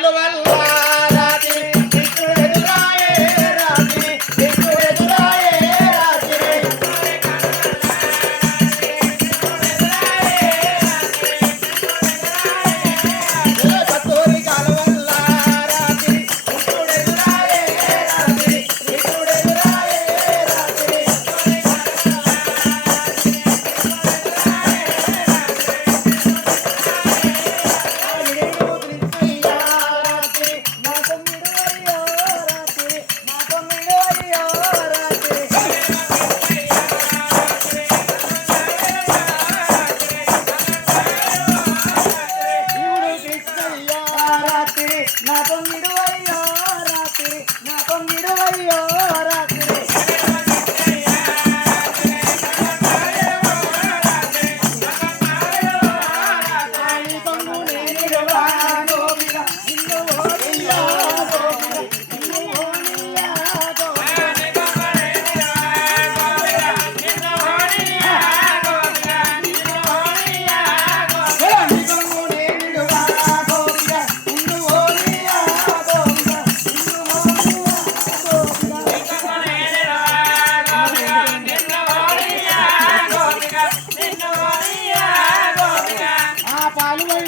balo. పొంగిడువయ్యో రాత్రి నా పొంగిడువయ్యో రాత్రి. పొంగు నేను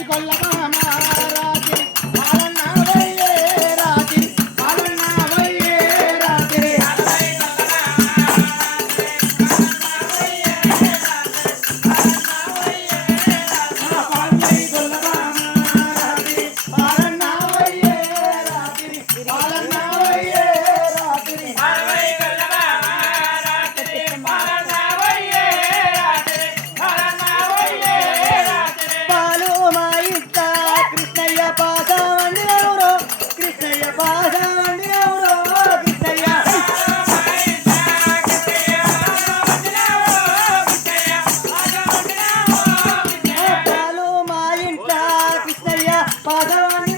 గొల్ల 把他们。